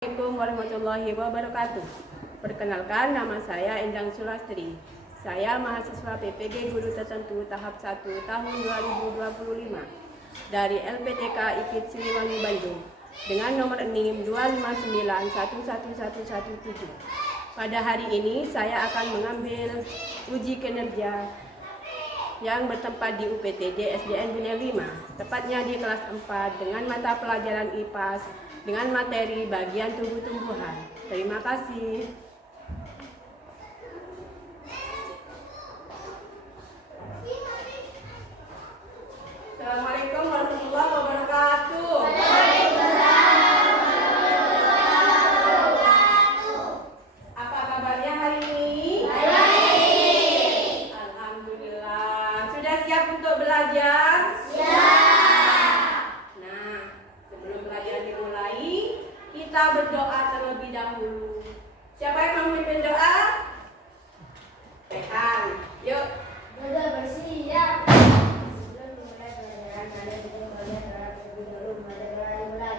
Assalamualaikum warahmatullahi wabarakatuh. Perkenalkan, nama saya Endang Sulastri. Saya mahasiswa PPG Guru Tertentu tahap 1 tahun 2025 dari LPTK IPIT Siliwangi Bandung dengan nomor NIM 259111117. Pada hari ini saya akan mengambil uji kinerja yang bertempat di UPTJ SDN Bina 5, tepatnya di kelas 4 dengan mata pelajaran IPAS dengan materi bagian tumbuh-tumbuhan. Terima kasih. Assalamualaikum warahmatullahi wabarakatuh. Apa kabarnya hari ini? Baik. Alhamdulillah. Sudah siap untuk belajar? Kita berdoa terlebih dahulu. Siapa yang mau memimpin doa? Rehan, yuk. Sudah bersiap. Sebelum memulai pelajaran, kalian bisa melihat terhadap terlebih dahulu membaca doa yang mulai.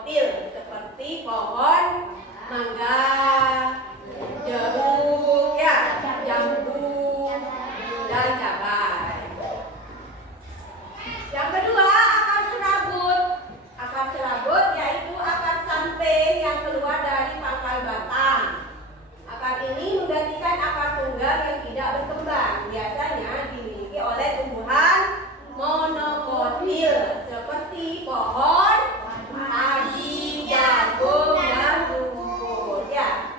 monokotil seperti pohon mangga, jeruk, ya, jambu, dan cabai. Yang kedua, akar serabut. Akar serabut yaitu akar samping yang keluar dari pangkal batang. Akar ini menggantikan akar tunggal yang tidak berkembang. Biasanya dimiliki oleh tumbuhan monokotil seperti pohon padi, jagung, dan rumput. Ya.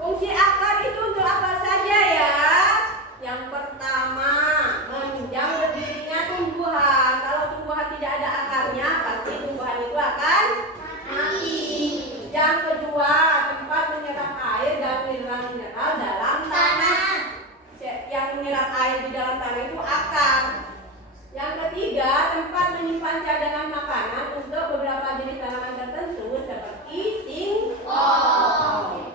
Fungsi akar itu untuk apa saja ya? Yang pertama, menunjang berdirinya tumbuhan. Kalau tumbuhan tidak ada akarnya, pasti tumbuhan itu akan mati. Yang kedua, tempat menyerap air dan mineral-mineral dalam tanah. Yang menyerap air di dalam tanah itu akar. Yang ketiga, tempat menyimpan cadangan makanan untuk beberapa jenis tanaman tertentu seperti singkong.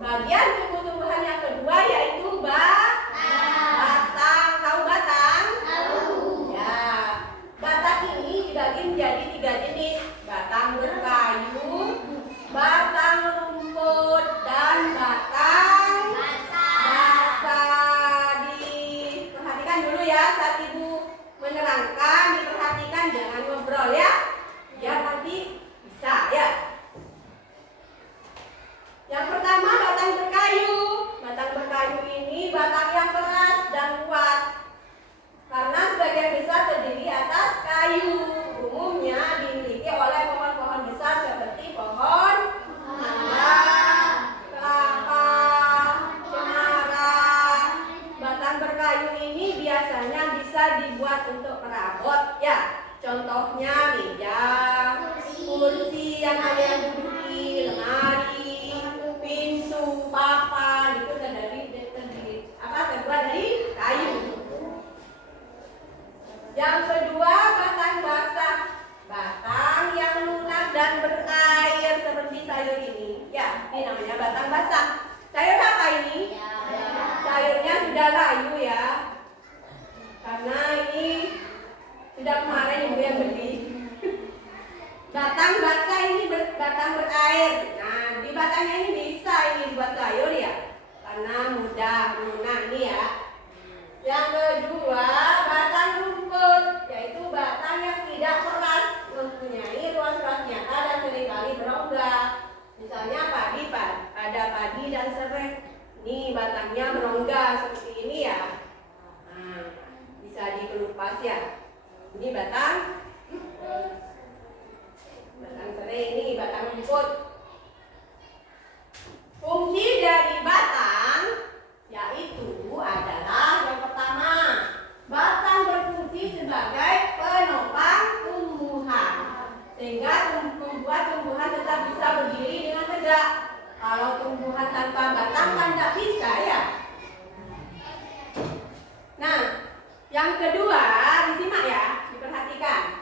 Bagian tubuh tumbuhan yang kedua yaitu batang. Tahu batang? Tahu. Ya. Batang ini dibagi menjadi 3 jenis. Batang berkayu, batang rumput, dan batang basa. Diperhatikan dulu ya saat ibu menerangkan, diperhatikan jangan ngobrol ya. Biar nanti bisa ya. Yang pertama, batang berkayu. Batang berkayu ini batang yang keras dan kuat karena sebagian besar terdiri atas kayu. Umumnya dimiliki oleh pohon-pohon besar seperti pohon mangga, kelapa, cemara. Batang berkayu ini biasanya bisa dibuat untuk perabot ya. Contohnya meja, kursi yang kalian duduki, lemari, pintu, papan, itu terbuat dari kayu. Yang kedua, batang basah. Batang yang lunak dan berair seperti sayur ini. Ya, ini namanya batang basah. Sayur apa ini? Sayurnya sudah layu ya. Karena ini sudah kemarin ibu yang beli. Batang basah ini batang berair. Nah, di batangnya ini bisa ini buat sayur ya. Karena mudah lunak ini ya. Yang kedua, batang rumput, yaitu batang yang tidak keras, mempunyai ruas-ruas nyata dan seringkali berongga. Misalnya pada padi dan serai. Ini batangnya berongga seperti ini ya. Nah, bisa dikelupas ya. Ini batang serai, ini batang rumput. Fungsi dari batang yaitu adalah yang pertama, batang berfungsi sebagai penopang tumbuhan sehingga membuat tumbuhan tetap bisa berdiri dengan tegak. Kalau tumbuhan tanpa batang kan tidak bisa ya. Nah, yang kedua disimak ya, diperhatikan.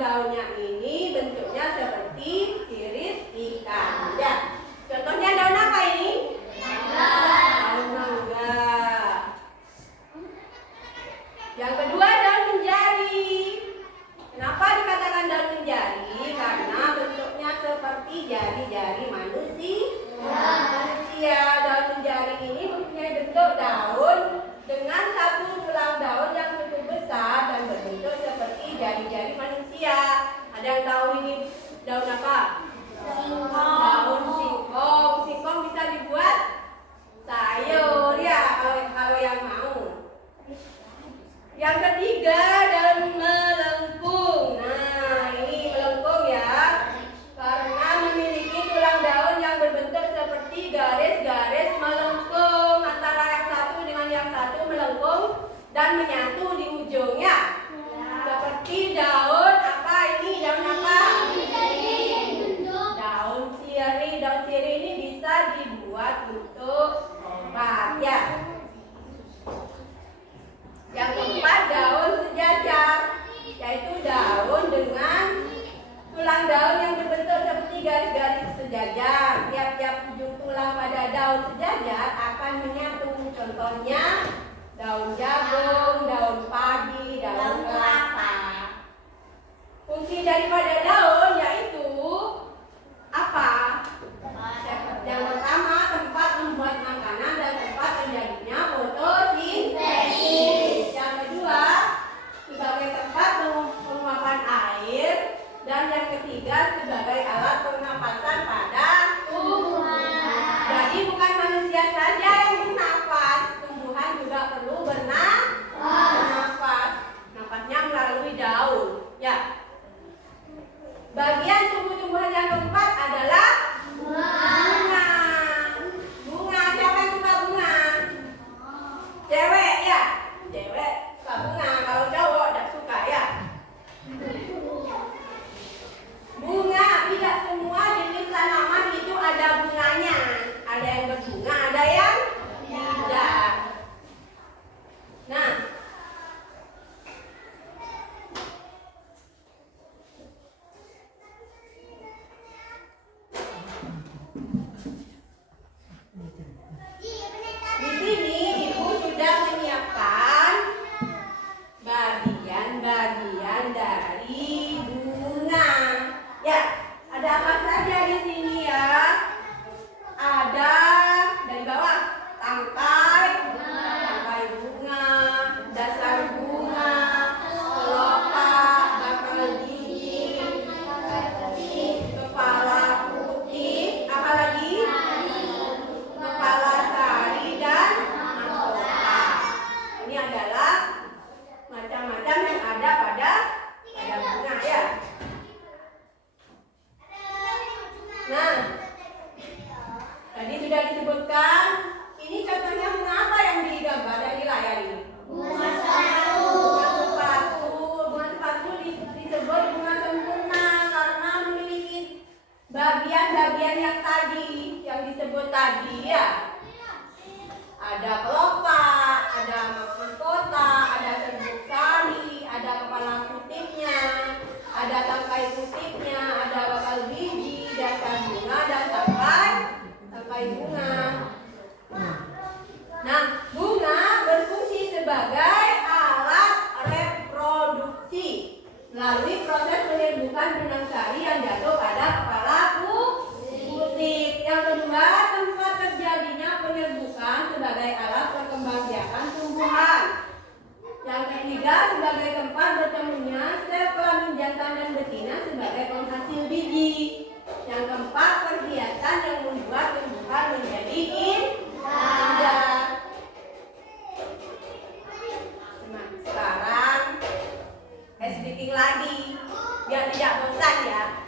daunnya ini bentuknya seperti sirip ikan. Ya. Contohnya daun apa ini? Daun mangga. Yang kedua daun kenjari. Kenapa dikatakan daun kenjari? Karena bentuknya seperti jari-jari manusia. Daun kenjari ini mempunyai bentuk daun dengan satu tulang daun yang cukup besar dan berbentuk seperti jari-jari manusia. Ada yang tahu ini daun apa? Daun singkong. Singkong bisa dibuat sayur ya kalau yang mau. Yang ketiga daun melengkung. Nah, ini melengkung ya. Karena memiliki tulang daun yang berbentuk seperti garis-garis melengkung antara yang satu dengan yang satu melengkung dan menyatu di ujungnya. Seperti daun apa ini? Daun apa? Daun sirih. Daun sirih ini bisa dibuat untuk obat ya. Yang keempat daun sejajar, yaitu daun dengan tulang daun yang berbentuk seperti garis-garis sejajar. Tiap-tiap ujung tulang pada daun sejajar akan menyatu. Contohnya daun jagung, daun padi, daun kelapa. Fungsi daripada daun yaitu apa? Yang pertama, tempat membuat makanan dan tempat terjadinya fotosintesis. Yang kedua, sebagai tempat penguapan air. Dan yang ketiga, sebagai alat pernapasan pada tumbuhan. Jadi bukan manusia saja yang bernafas, tumbuhan juga perlu bernafas. Nafasnya melalui daun. Ya. Bagian tumbuh-tumbuhan yang keempat adalah bunga. Bunga, siapa yang suka bunga? Cewek ya? Cewek suka bunga, kalau cowok tidak suka ya? Bunga, tidak semua jenis tanaman itu ada bunganya. Ada yang berbunga, ada yang tidak. Nah, di sini Ibu sudah menyiapkan bagian-bagian dari bunga. Ya, ada apa saja di sini ya? Ada dari bawah tangkai bunga, dasar bunga, kelopak, bakal gigi, kepala putih, apa lagi? Kepala sari dan mahkota. Ini adalah macam-macam yang ada pada bunga ya. Nah, tadi sudah disebutkan. Ini contohnya bunga apa yang digambar dan di layar ini? Bunga sepatu. Bunga sepatu disebut bunga sempurna karena memiliki bagian-bagian yang tadi yang disebut tadi ya. Ada kelopak, ada mahkota, ada serbuk sari, ada kepala putihnya, ada tangkai putihnya, ada bakal biji, dasar bunga dan tangkai bunga. Nah, bunga berfungsi sebagai alat reproduksi melalui proses penyerbukan benang sari yang jatuh pada kepala putih. Yang kedua, tempat terjadinya penyerbukan sebagai alat perkembangbiakan tumbuhan. Yang ketiga, sebagai tempat bertemunya sel kelamin jantan dan betina sebagai penghasil biji. Yang keempat, perhiasan yang membuat tumbuhan menjadi indah. Nah, sekarang speaking lagi biar tidak bosan ya.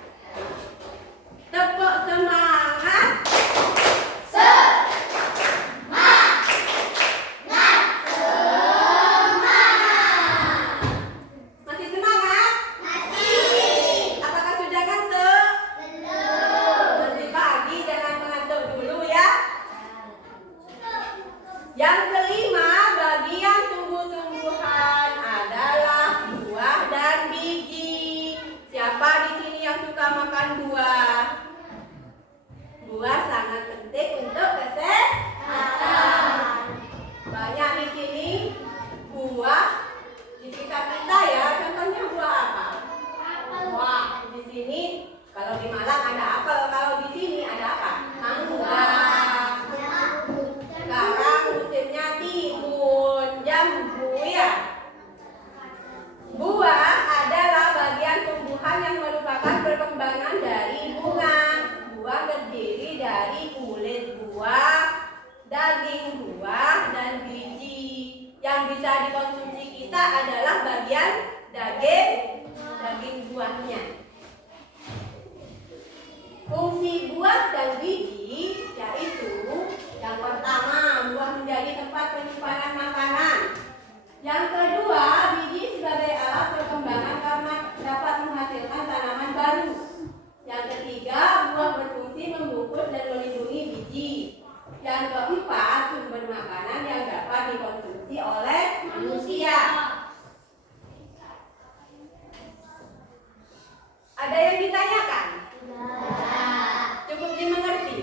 Tepuk semangat. Masih semangat? Masih. Apakah sudah ngantuk? Belum. Masih pagi, jangan mengantuk dulu ya. Yang kelima, bagian tumbuh-tumbuhan adalah buah dan biji. yang ditanyakan? Cukup dimengerti?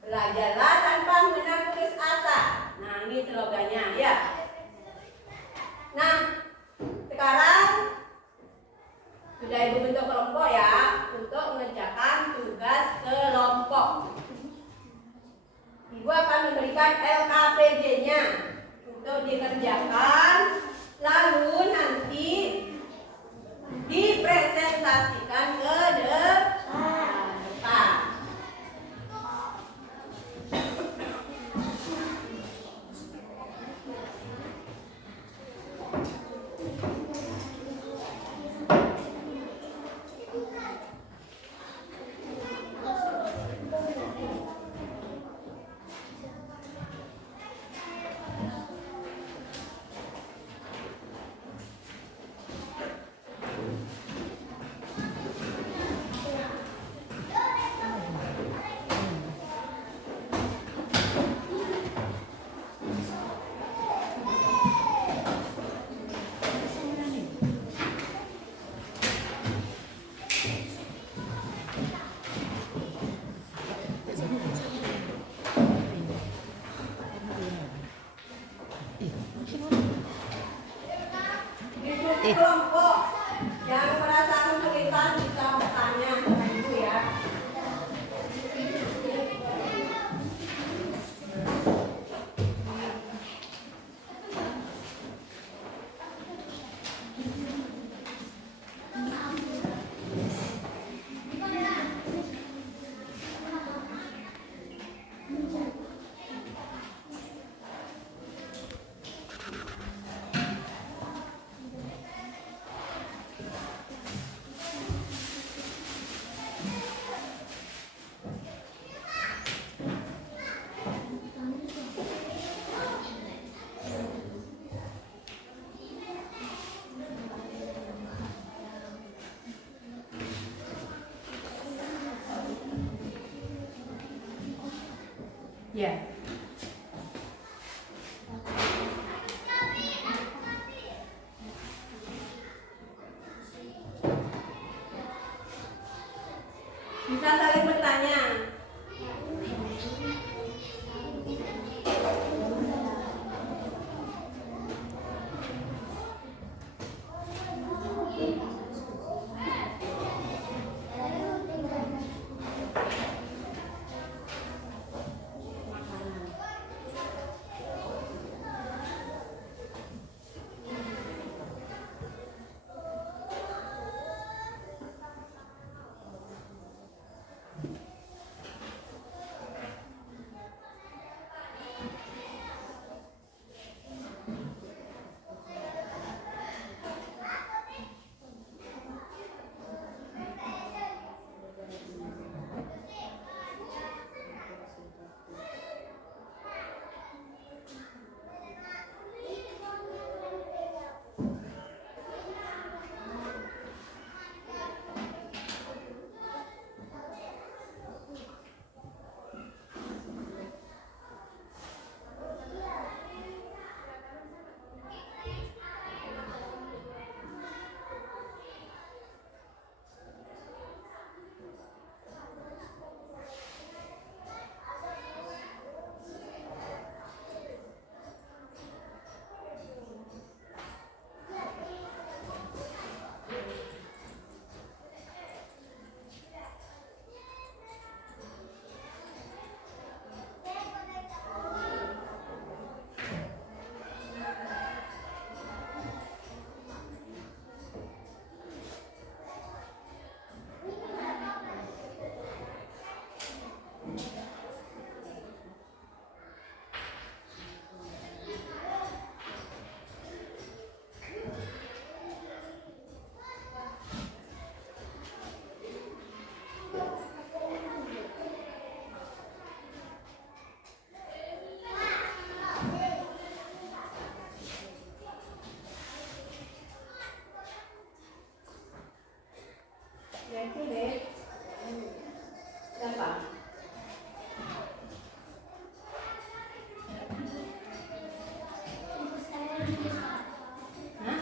Belajarlah tanpa mengenal putus asa. Nah, ini slogannya ya. Nah, sekarang sudah Ibu bentuk kelompok ya untuk mengerjakan tugas kelompok. Ibu akan memberikan LKPD-nya untuk dikerjakan, lalu nanti dipresentasikan ke depan. Kelompok yang merasa kesulitan bisa bertanya sama Ibu ya. Ya. Bisa saling bertanya. Yang sulit siapa? Hah?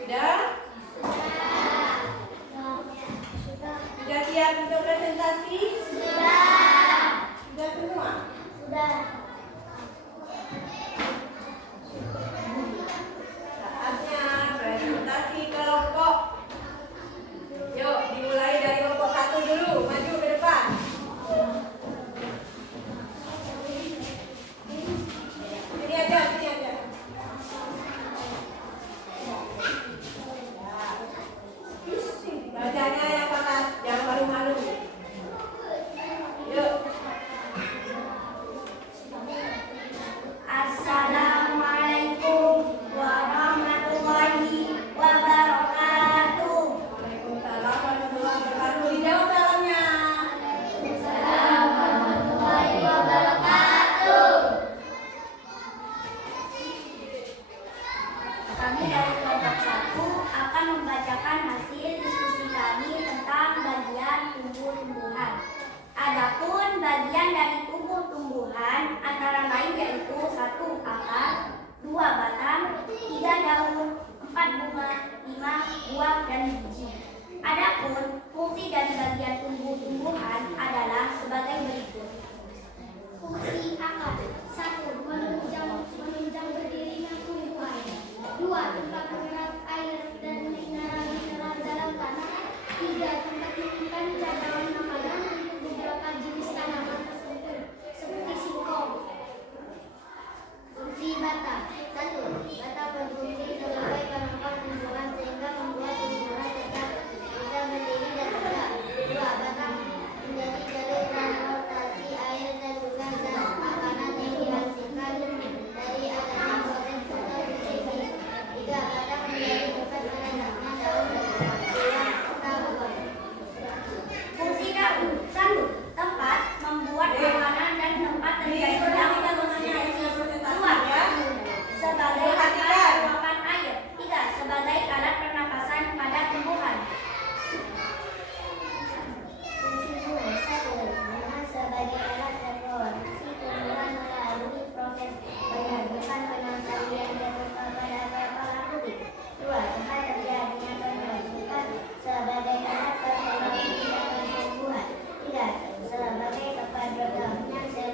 Sudah? Sudah siap untuk presentasi? Sudah semua? Saatnya presentasi kelompok. Yuk, dimulai dari kelompok 1 dulu. Maju ke depan. Sini aja, sini aja. Bacanya yang panas, jangan malu-malu. Yuk. Assalamualaikum warahmatullahi wabarakatuh. Waalaikumsalam warahmatullahi wabarakatuh. Dijawab salamnya. Assalamualaikum warahmatullahi wabarakatuh. Kami dari kelompok 1 akan membacakan hasil diskusi kami tentang bagian tumbuh-tumbuhan. Adapun bagian dari tumbuh-tumbuhan antara lain yaitu 1 akar, 2 batang, 3 daun, 4 bunga, 5 buah dan biji. Adapun fungsi dari bagian tumbuh-tumbuhan adalah sebagai berikut. Fungsi akar: 1. Menunjang berdirinya tumbuhan. 2. Tempat menyerap air dan mineral dalam tanah. 3. Tempat menyimpan cadangan makanan untuk beberapa jenis tanaman tertentu seperti singkong. Fungsi bata: 1. Bata berfungsi sebagai penopang tumbuhan sehingga membuat tumbuhan tetap bisa berdiri dan tegak. 2. Bata menjadi jalur transportasi air dan juga zat makanan yang dihasilkan dari adanya proses fotosintesa. 3. Bata menjadi tempat menanamnya daun dan buah serta buah. Fungsi daun: 1. Tempat membuat makanan dan tempat terjadinya fotosintesis. 2. Sebagai alat penguapan air. 3. Sebagai alat pernapasan pada tumbuhan. Fungsi buah: 1. Bunga sebagai alat reproduksi tumbuhan melalui proses penyerbukan penasarian terbuka pada kepala putih. 2. Tempat terjadinya penyerbukan sebagai alat perkembangan tumbuhan. 3. Sebagai tempat berkembangnya sel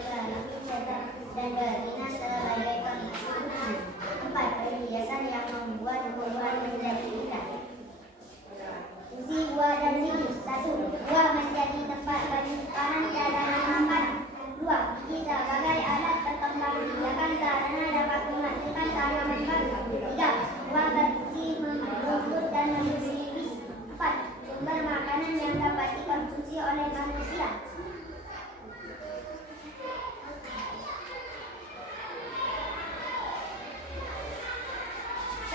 cetak dan betina sebagai penghasil. 4. Perhiasan yang membuat tumbuhan menjadi indah. Fungsi buah dan biji: 1. Buah menjadi tempat penyimpanan cadangan makanan. 2. Biji sebagai alat berkembang biakan karena dapat menghasilkan tanaman baru. 3. Buah berfungsi membentuk dan memberi biji. 4. Sumber makanan yang dapat dikonsumsi oleh manusia.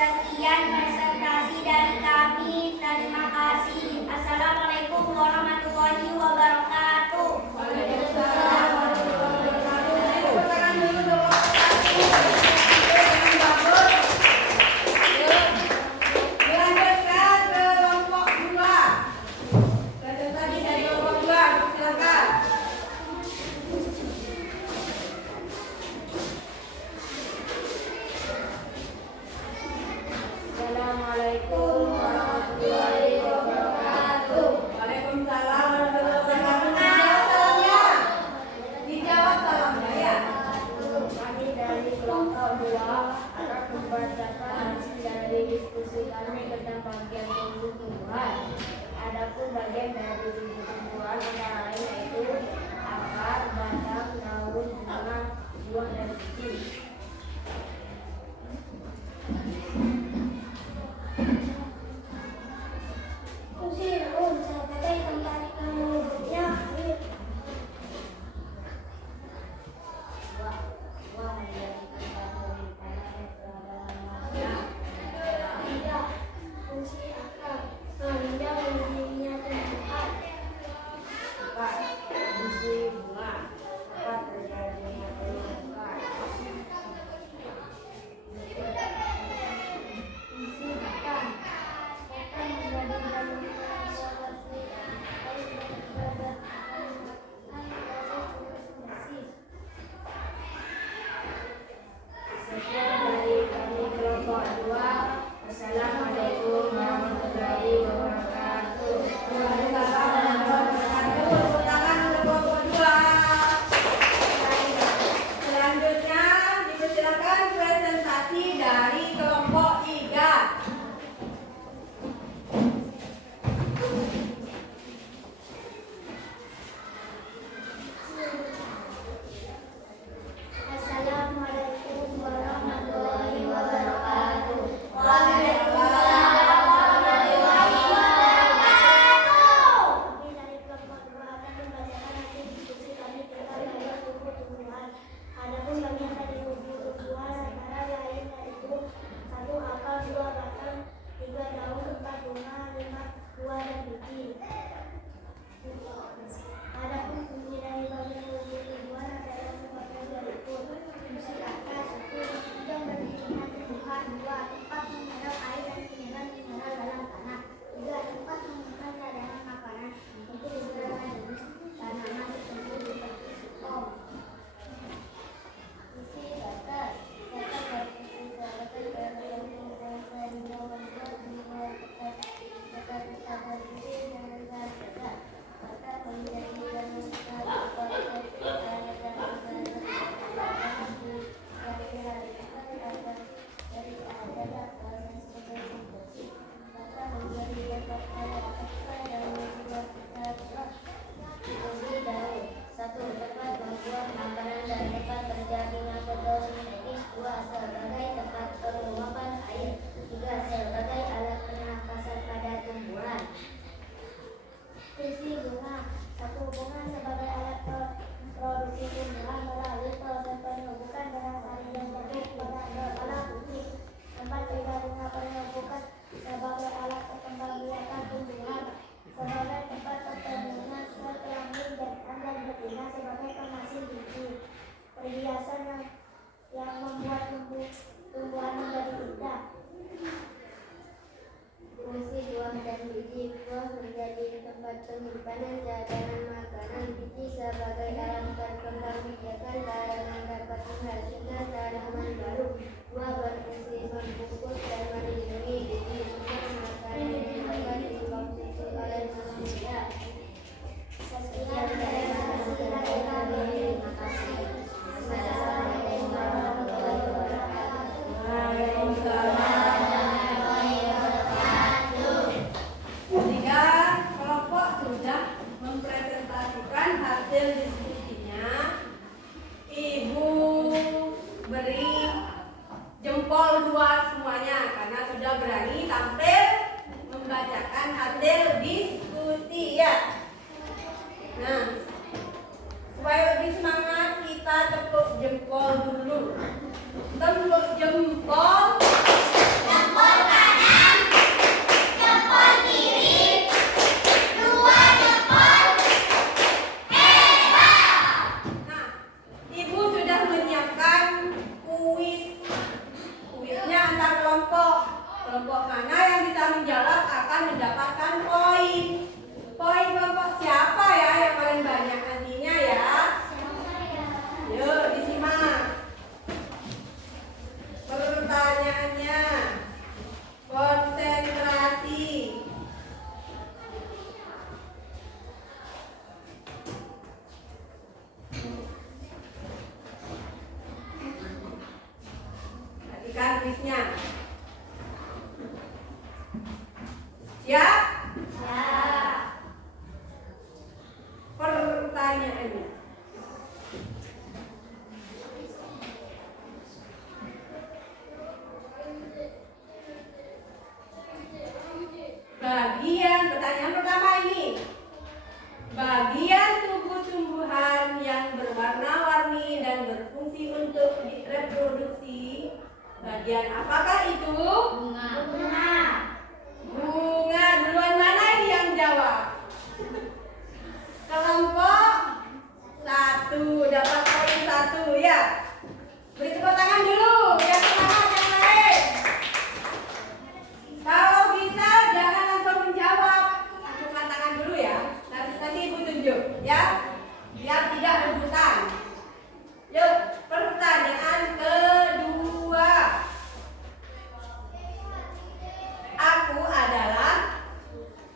Sekian presentasi dari kami. Terima kasih. Assalamualaikum warahmatullahi wabarakatuh. Waalaikumsalam warahmatullahi wabarakatuh. Tepuk tangan dulu dong. Yang bagus. Yuk. Dilanjutkan ke kelompok 2. Presentasi dari kelompok 2. Silakan. Assalamualaikum warahmatullahi wabarakatuh. Waalaikumsalam warahmatullahi wabarakatuh. Dijawab salamnya ya. Kami dari kelompok 2 akan membacakan hasil dari diskusi kami tentang bagian tumbuh-tumbuhan. Adapun bagian dari tumbuh-tumbuhan antara lain yaitu akar, batang, yang membuat tumbuhan menjadi indah. Fungsi buah dan biji. Buah menjadi tempat penyimpanan cadangan makanan. Biji sebagai alat berkembang biakan tanaman dapat menghasilkan tanaman baru. Buah berfungsi membungkus dan melindungi. Biji sumber makanan yang dapat dikonsumsi oleh manusia. Sekian, terima kasih. Assalamualaikum warahmatullahi wabarakatuh. Ketika kelompok sudah mempresentasikan hasil diskusinya, Ibu beri jempol 2 semuanya karena sudah berani tampil membacakan hasil diskusi ya. Nah, supaya lebih semangat kita tepuk jempol dulu. Tepuk jempol. Jempol kanan. Jempol kiri. 2 jempol. Hebat. Nah, Ibu sudah menyiapkan kuis. Kuisnya antar kelompok. Kelompok mana yang bisa menjawab akan mendapatkan poin. Poin kelompok siapa ya yang paling banyak nantinya ya? Yuk disimak. Pertanyaannya. Konsentrasi. Perhatikan kuisnya. Siap? Siap. Pertanyaannya. Pertanyaan pertama ini. Bagian tubuh tumbuhan yang berwarna-warni dan berfungsi untuk reproduksi. Bagian apakah itu? Bunga. Bunga. Duluan mana ini yang jawab? Kelompok 1 dapat poin 1 ya. Beri tepuk tangan dulu. Yang semangat yang lain. Kalau bisa jangan langsung menjawab. Acungkan tangan dulu ya. Nanti Ibu tunjuk ya. Biar tidak rebutan. Yuk, pertanyaan kedua. Aku adalah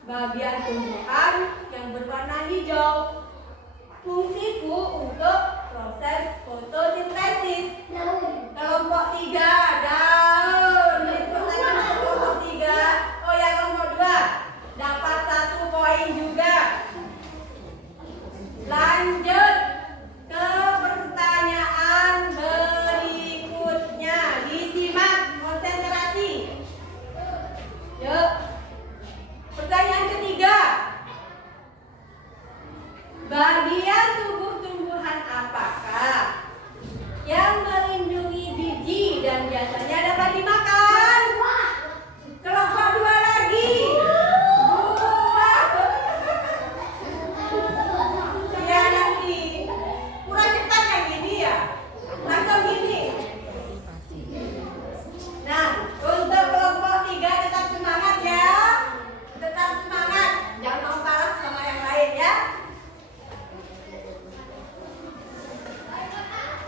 bagian tumbuhan yang berwarna hijau. Fungsiku untuk proses fotosintesis. Kelompok 3 daun. Beri tepuk tangan untuk kelompok 3. Oh ya, kelompok 2 dapat 1 poin juga. Lanjut ke pertanyaan berikutnya. Disimak, konsentrasi. Yuk. Pertanyaan ketiga. Bagian tubuh tumbuhan apakah yang melindungi biji dan biasanya dapat dimakan? Kelompok 2 lagi. Buah. Ya nanti kurang cepat yang gini ya. Langsung gini. Nah, untuk kelompok 3 tetap semangat ya. Tetap semangat. Jangan mau kalah sama yang lain ya.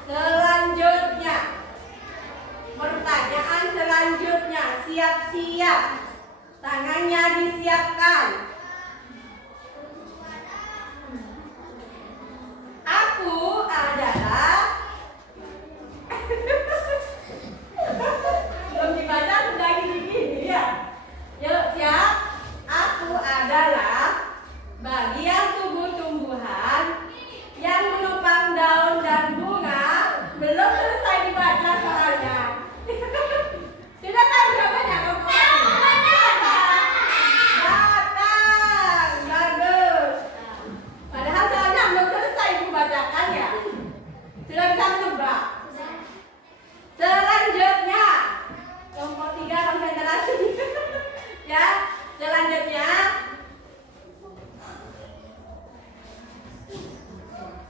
Selanjutnya. Pertanyaan selanjutnya. Siap-siap. Tangannya disiapkan. Aku adalah belum dibaca sudah gini-gini ya. Yuk siap. Aku adalah bagian tubuh tumbuhan yang menopang daun dan bunga. Belum selesai dibaca soalnya. Sudah tahu jawabannya kelompok? Batang. Bagus. Padahal soalnya belum selesai Ibu bacakan ya. Sudah bisa menebak. Selanjutnya kelompok 3 konsentrasi. Ya, selanjutnya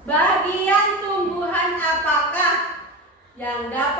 bagian tumbuhan apakah yang dapat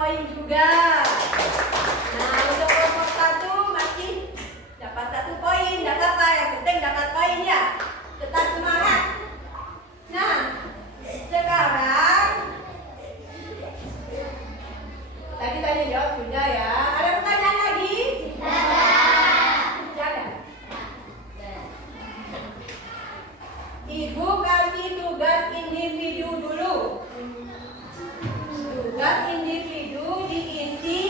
poin juga. Nah, untuk kelompok 1 masih dapat 1 poin. Tidak apa-apa, yang penting dapat poin ya. Tetap semangat. Nah, sekarang tadi jawab sudah ya. Ada pertanyaan lagi? Tidak ada. Ibu kasih tugas individu dulu. Tugas individu diisi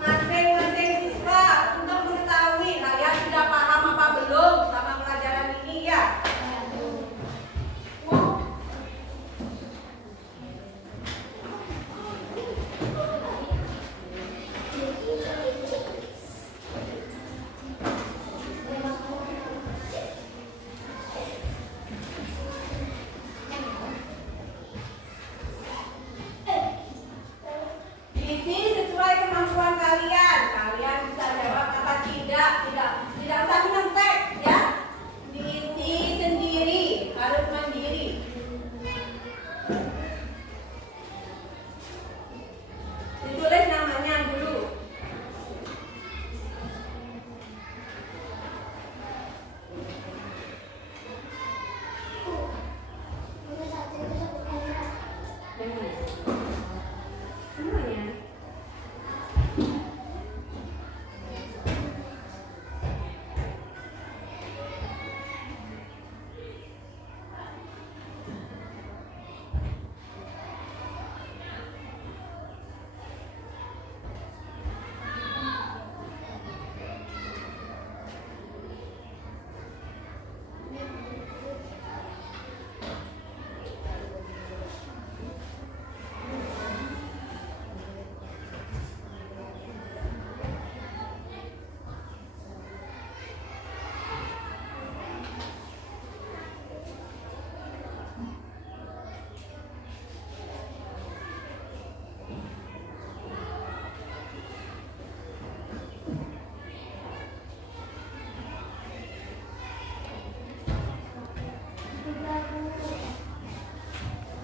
masing-masing siswa untuk mengetahui kalian sudah paham apa belum sama pelajaran ini ya. Isi sesuai kemampuan kalian. Kalian bisa jawab apa tidak usah menentek ya. Diisi sendiri, harus mandiri. Ditulis namanya dulu. Semuanya.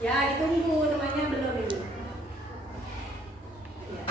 Ya, ditunggu temannya belum ini. Ya.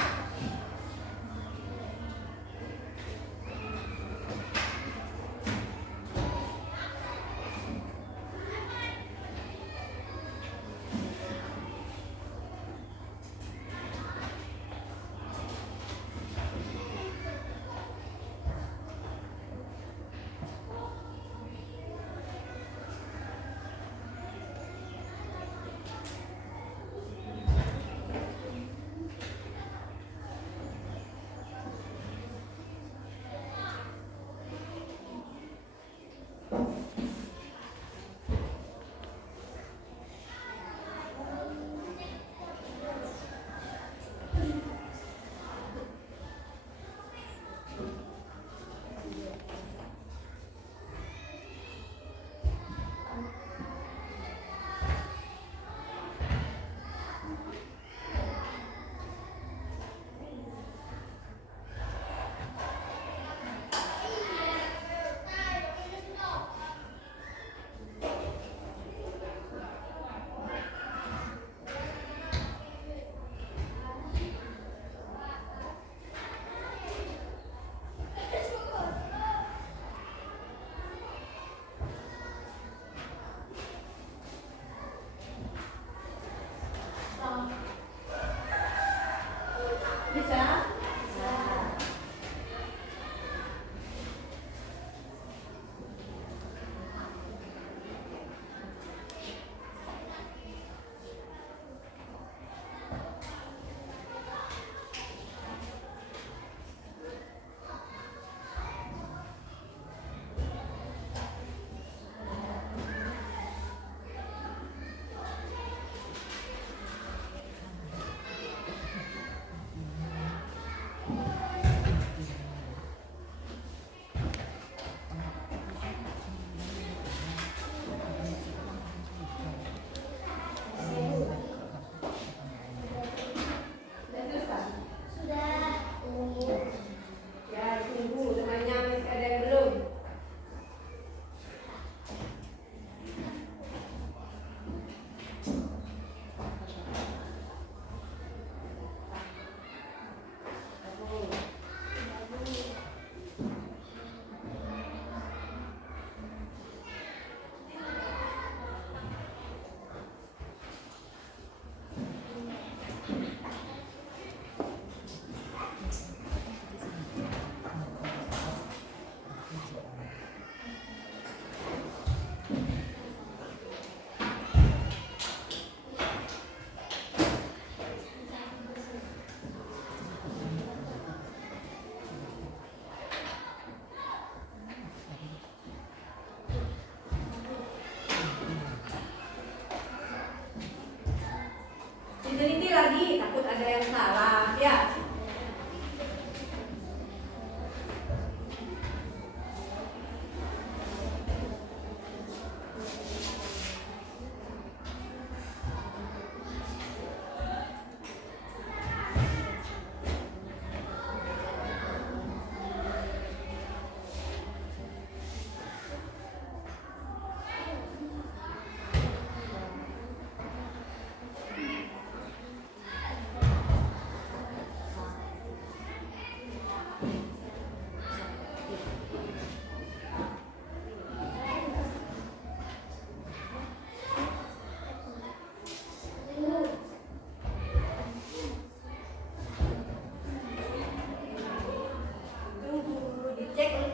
tadi, takut ada yang salah ya.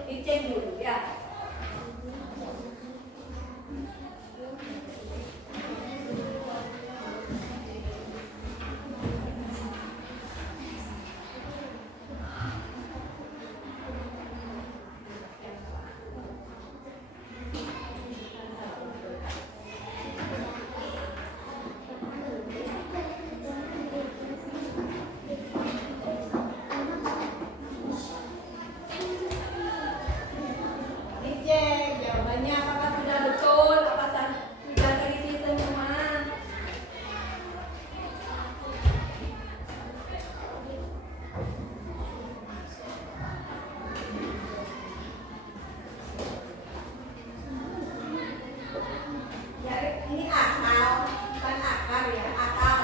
Dicek dulu ya. Dicek jawabannya apakah sudah betul, apakah sudah terisi semua. Ya, ini akal, bukan akar ya, akal.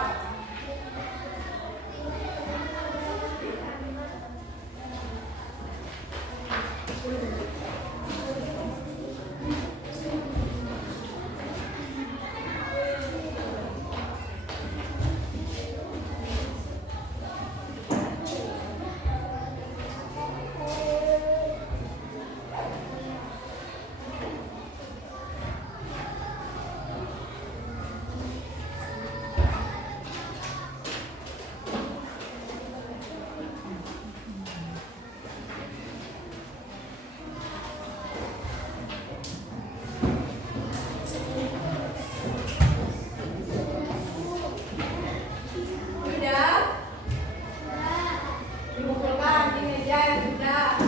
Sudah? Dikumpulkan di meja yang sudah.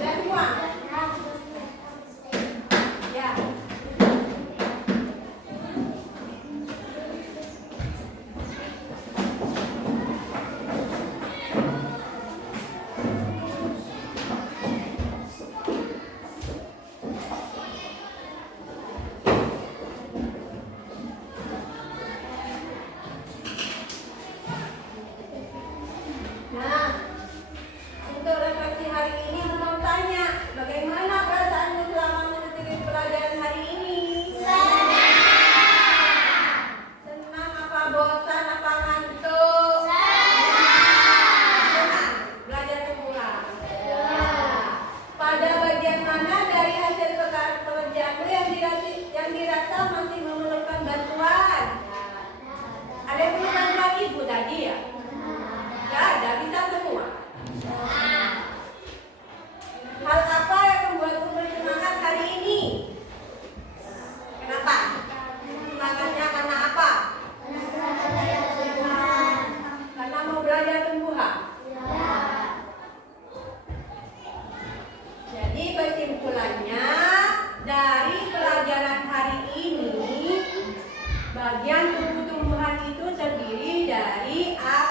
Sudah semua? Ya. Nah, untuk refleksi hari ini mau tanya, bagaimana perasaanmu selama mengikuti pelajaran hari ini? Senang apa bosan apa ngantuk? Senang. Belajar pulang. Pada bagian mana dari hasil pekerjaanmu yang dirasa masih memerlukan bantuan? Ada yang perlu bantuan ibu tadi ya? Tidak ada, bisa semua. Hal apa yang membuatmu bersemangat hari ini? Kenapa? Semangatnya karena apa? Karena mau belajar tumbuhan. Jadi kesimpulannya dari pelajaran hari ini, bagian tumbuh-tumbuhan itu terdiri dari A,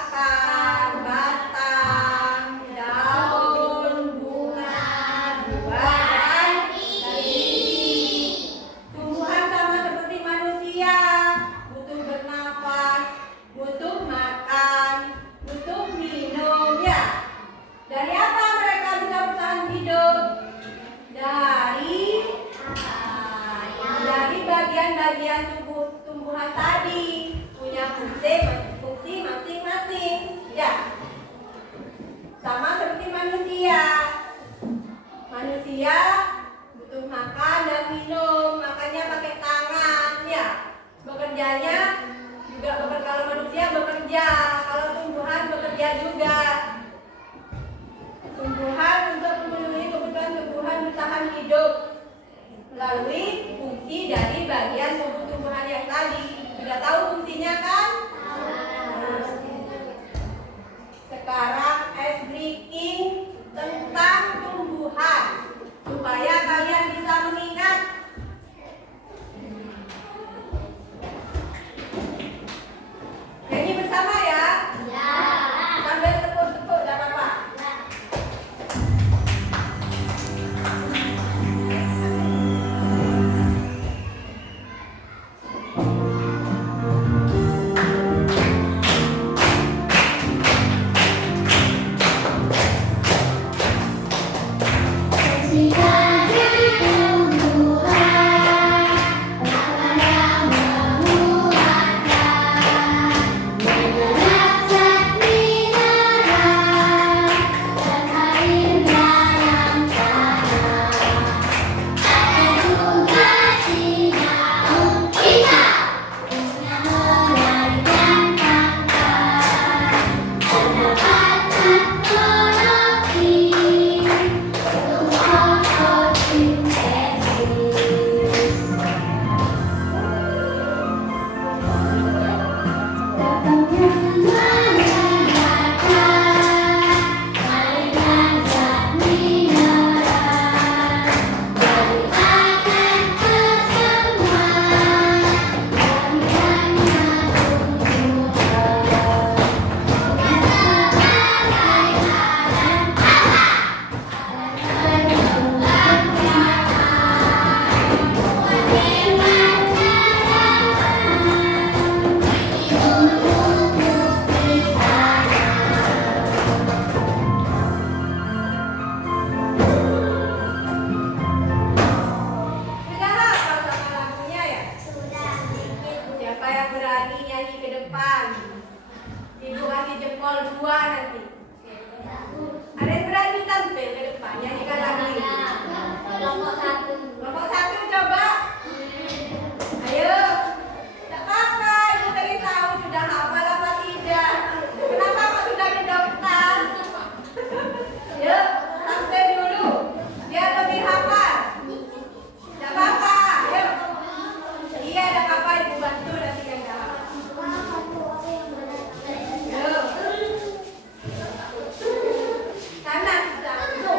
bekerjanya juga kalau manusia bekerja, kalau tumbuhan bekerja juga. Tumbuhan untuk memenuhi kebutuhan tumbuhan bertahan hidup melalui fungsi dari bagian tubuh tumbuhan yang tadi. Sudah tahu fungsinya kan? Sekarang ice breaking tentang tumbuhan supaya kalian bisa mengingat. Nyanyi bersama ya. Sambil tepuk-tepuk dan apa? Ibu kasih jempol 2 nanti. Ada yang berani tampil ke depan nyanyikan lagu ini? Kelompok 1. Kelompok 1 coba. Ayo. Tidak apa-apa, ibu pengen tahu sudah hafal apa tidak. Kenapa kok sudah didaftar? Yuk, tampil dulu. Biar lebih hafal. Tidak apa-apa, yuk. Iya, tidak apa-apa, ibu bantu nanti yang dalam. Kanan, satu.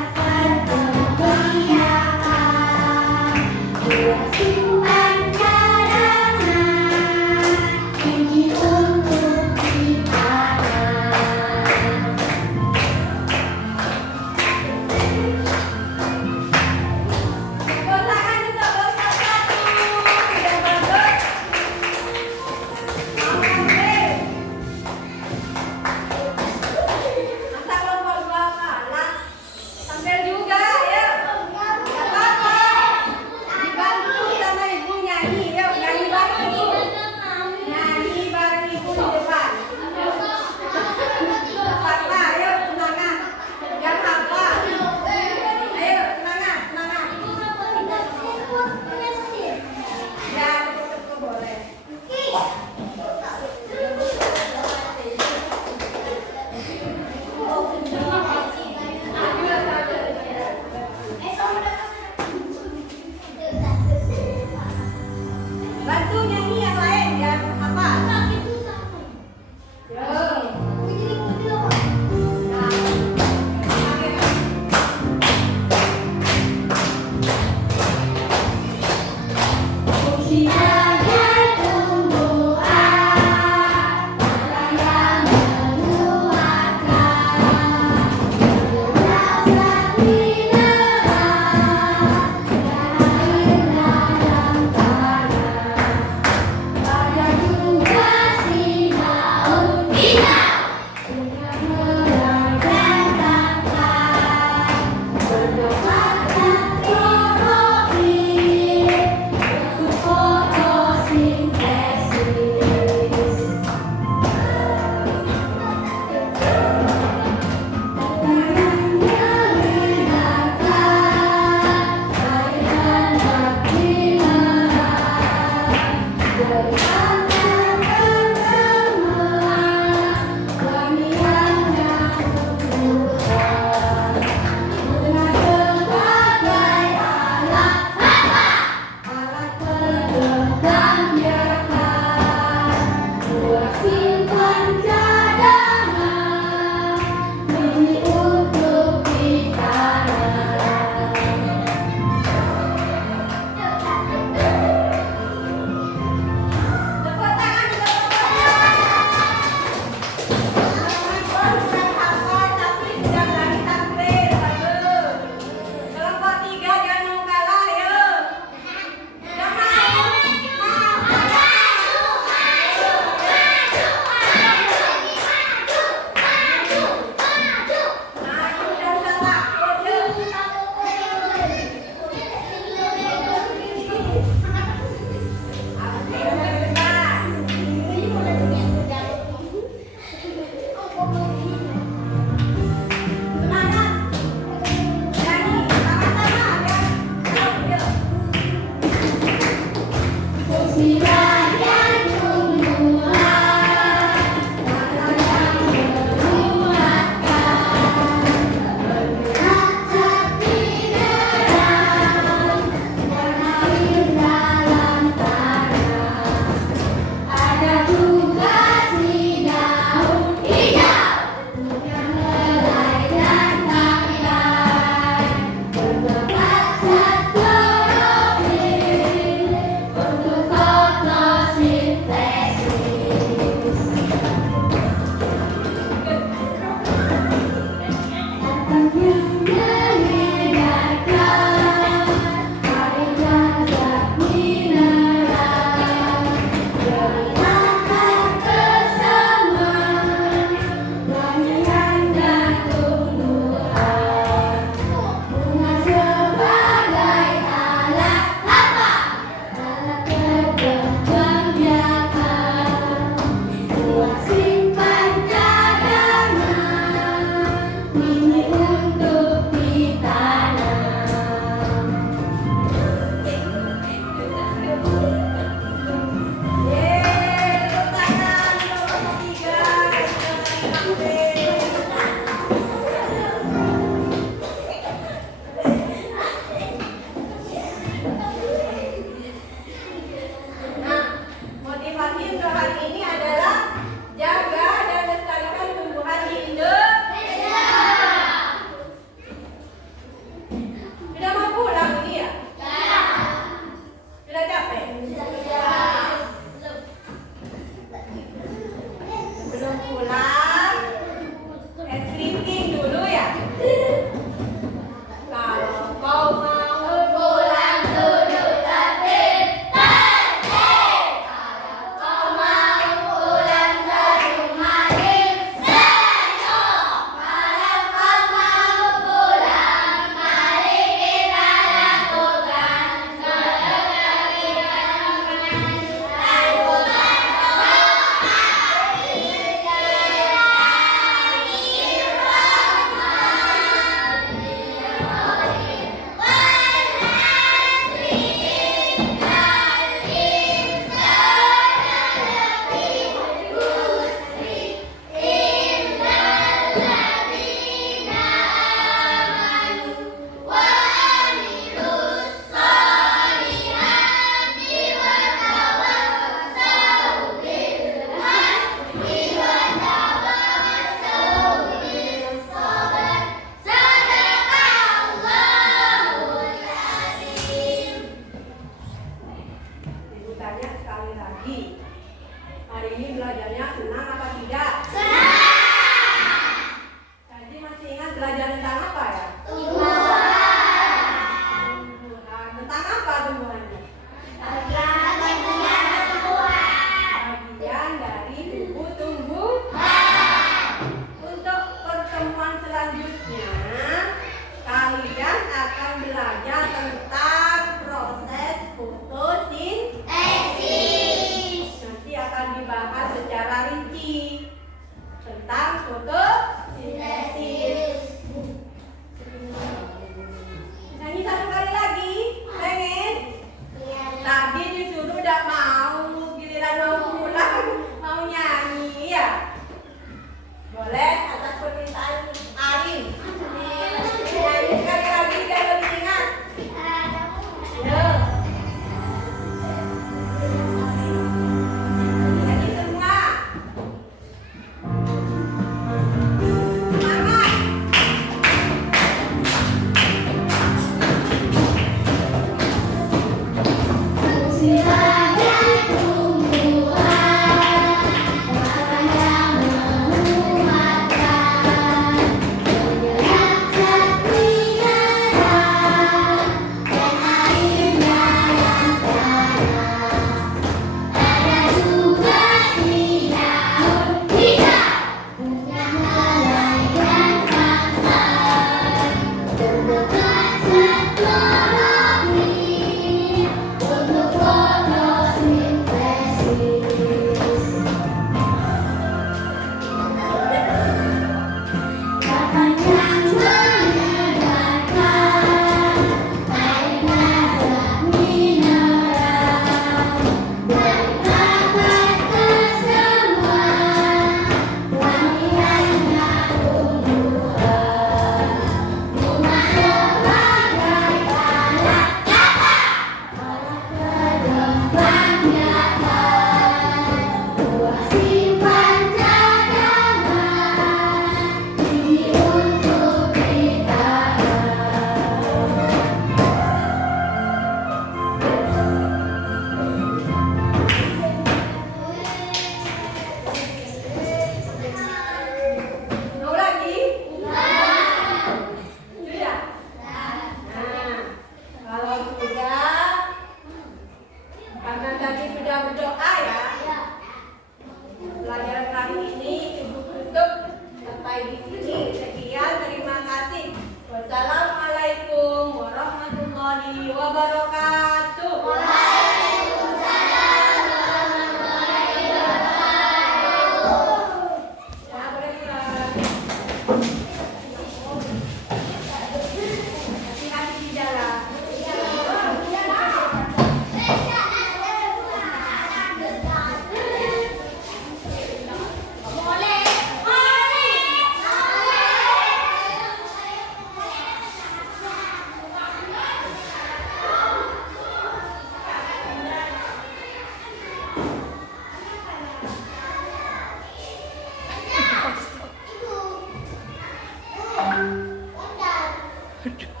Aduh.